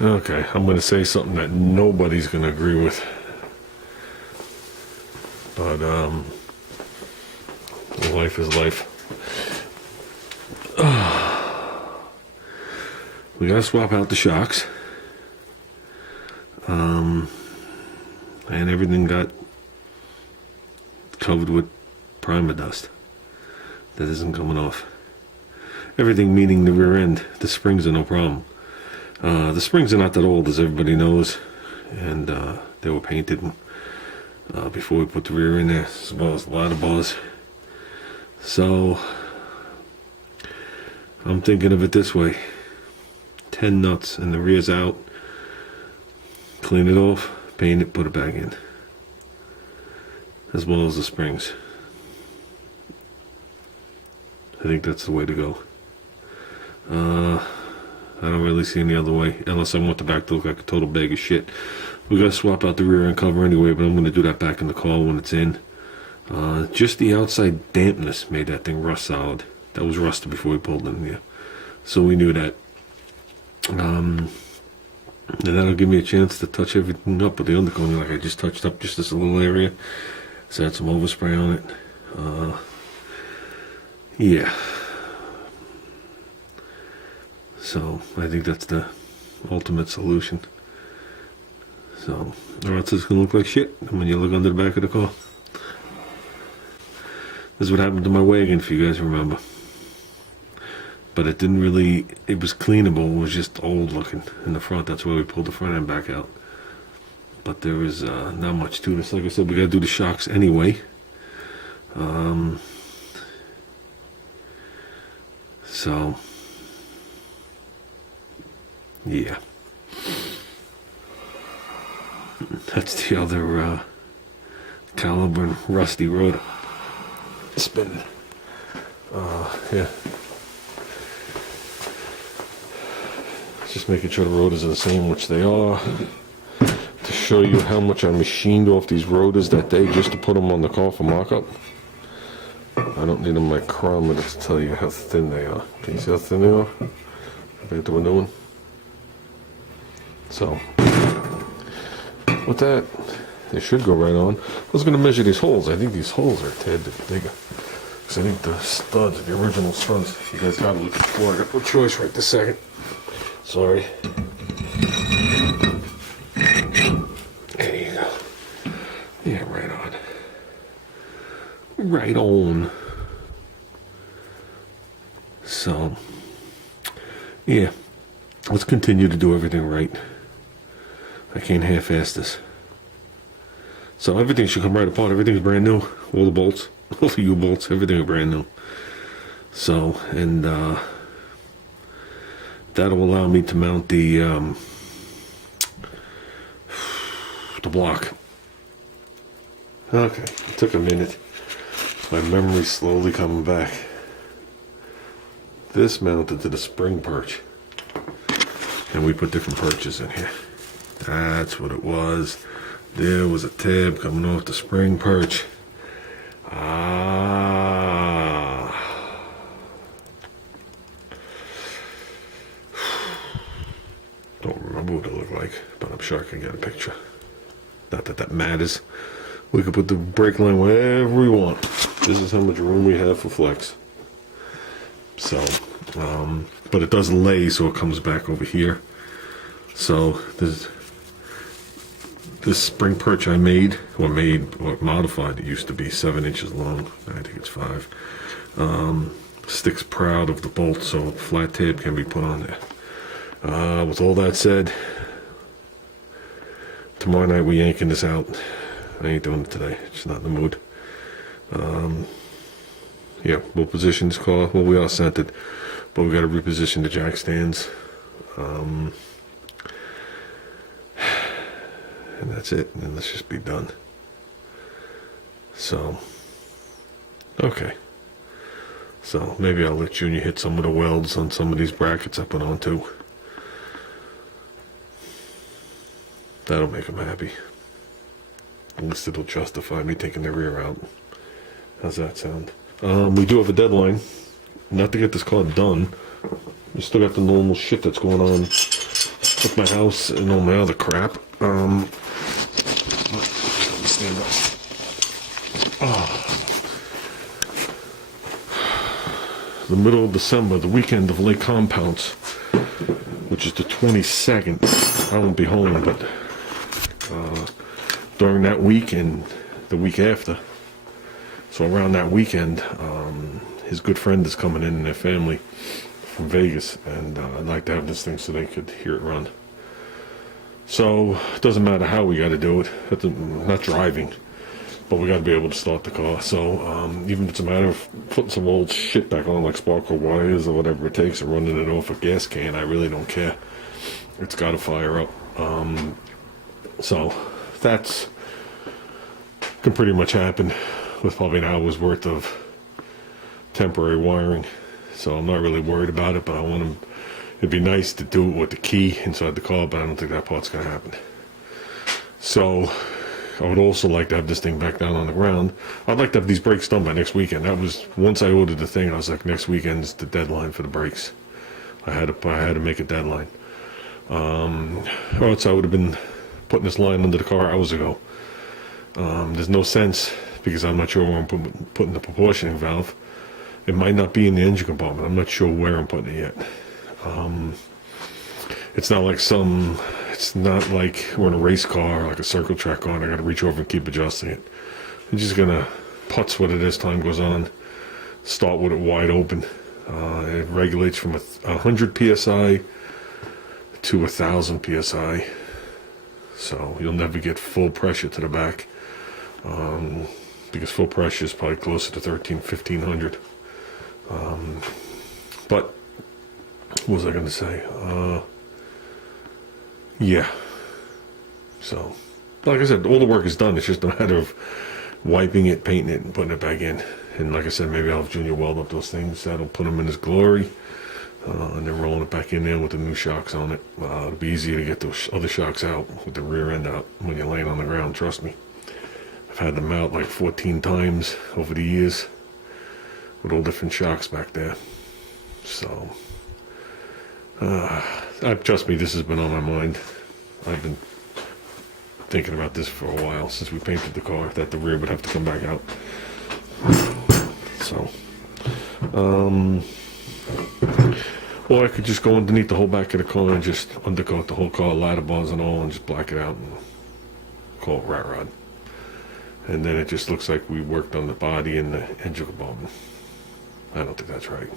Okay, I'm going to say something that nobody's going to agree with. But, life is life. We got to swap out the shocks. And everything got covered with primer dust that isn't coming off. Everything meaning the rear end. The springs are no problem. The springs are not that old, as everybody knows, and they were painted before we put the rear in there, as well as a lot of bars. So I'm thinking of it this way: 10 nuts and the rear's out. Clean it off, paint it, put it back in, as well as the springs. I think that's the way to go. I don't really see any other way, unless I want the back to look like a total bag of shit. We gotta swap out the rear end cover anyway, but I'm gonna do that back in the car when it's in. Just the outside dampness made that thing rust solid. That was rusted before we pulled it in here, so we knew that. And that'll give me a chance to touch everything up with the undercoating like I just touched up just this little area. So add some overspray on it. Yeah. So I think that's the ultimate solution. So, or else it's gonna look like shit when you look under the back of the car. This is what happened to my wagon, if you guys remember. But it didn't really, it was cleanable, it was just old looking in the front. That's why we pulled the front end back out. But there was not much to this. Like I said, we gotta do the shocks anyway. So, yeah. That's the other caliber and rusty road spinning. Yeah. Just making sure the rotors are the same, which they are. To show you how much I machined off these rotors that day just to put them on the car for mock-up. I don't need a micrometer to tell you how thin they are. Can you see how thin they are compared to a new one? So, with that, they should go right on. I was going to measure these holes. I think these holes are a tad bit bigger. Because I think the studs, the original studs, you guys got to look for. I got no choice right this second. Sorry. There you go. Yeah, right on. Right on. So, yeah. Let's continue to do everything right. I can't half-ass this. So everything should come right apart. Everything's brand new. All the bolts, all the U-bolts, everything is brand new. So, and that'll allow me to mount the block. Okay, it took a minute. My memory's slowly coming back. This mounted to the spring perch. And we put different perches in here. That's what it was. There was a tab coming off the spring perch. Don't remember what it looked like, but I'm sure I can get a picture. Not that that matters. We could put the brake line wherever we want. This is how much room we have for flex. So, but it doesn't lay, so it comes back over here. So this spring perch I made or modified, it used to be 7 inches long. I think it's 5. Sticks proud of the bolt, so flat tab can be put on there. With all that said, tomorrow night we yanking this out. I ain't doing it today. Just not in the mood. Yeah, we'll position this car. Well, we are centered, but we got to reposition the jack stands. And that's it. And let's just be done. So, okay. So maybe I'll let Junior hit some of the welds on some of these brackets I put on too. That'll make him happy. At least it'll justify me taking the rear out. How's that sound? We do have a deadline. Not to get this car done. We still got the normal shit that's going on with my house and all my other crap. Let me stand up. The middle of December, the weekend of Lake Compounce, which is the 22nd. I won't be home, but during that week and the week after, so around that weekend, his good friend is coming in and their family from Vegas, and I'd like to have this thing so they could hear it run. So it doesn't matter how we got to do it. Not driving, but we got to be able to start the car. So even if it's a matter of putting some old shit back on, like sparkle wires or whatever it takes, or running it off a gas can, I really don't care. It's got to fire up. So that's can pretty much happen with probably an hour's worth of temporary wiring. So I'm not really worried about it, but I want to. It'd be nice to do it with the key inside the car, but I don't think that part's going to happen. So I would also like to have this thing back down on the ground. I'd like to have these brakes done by next weekend. That was, once I ordered the thing, I was like, next weekend's the deadline for the brakes. I had to make a deadline. Or else I would have been putting this line under the car hours ago. There's no sense, because I'm not sure where I'm putting the proportioning valve. It might not be in the engine compartment. I'm not sure where I'm putting it yet. It's not like we're in a race car, like a circle track car, and I got to reach over and keep adjusting it. I'm just gonna putz with it as time goes on. Start with it wide open. It regulates from 100 psi to 1,000 psi, so you'll never get full pressure to the back, because full pressure is probably closer to 1,500. But what was I going to say? Yeah. So, like I said, all the work is done. It's just a matter of wiping it, painting it, and putting it back in. And like I said, maybe I'll have Junior weld up those things. That'll put them in his glory. And then rolling it back in there with the new shocks on it. It'll be easier to get those other shocks out with the rear end out when you're laying on the ground, trust me. I've had them out like 14 times over the years with all different shocks back there. So, trust me, this has been on my mind. I've been thinking about this for a while, since we painted the car, that the rear would have to come back out. So, or I could just go underneath the whole back of the car and just undercoat the whole car, ladder bars and all, and just black it out and call it rat rod. And then it just looks like we worked on the body and the engine compartment. I don't think that's right.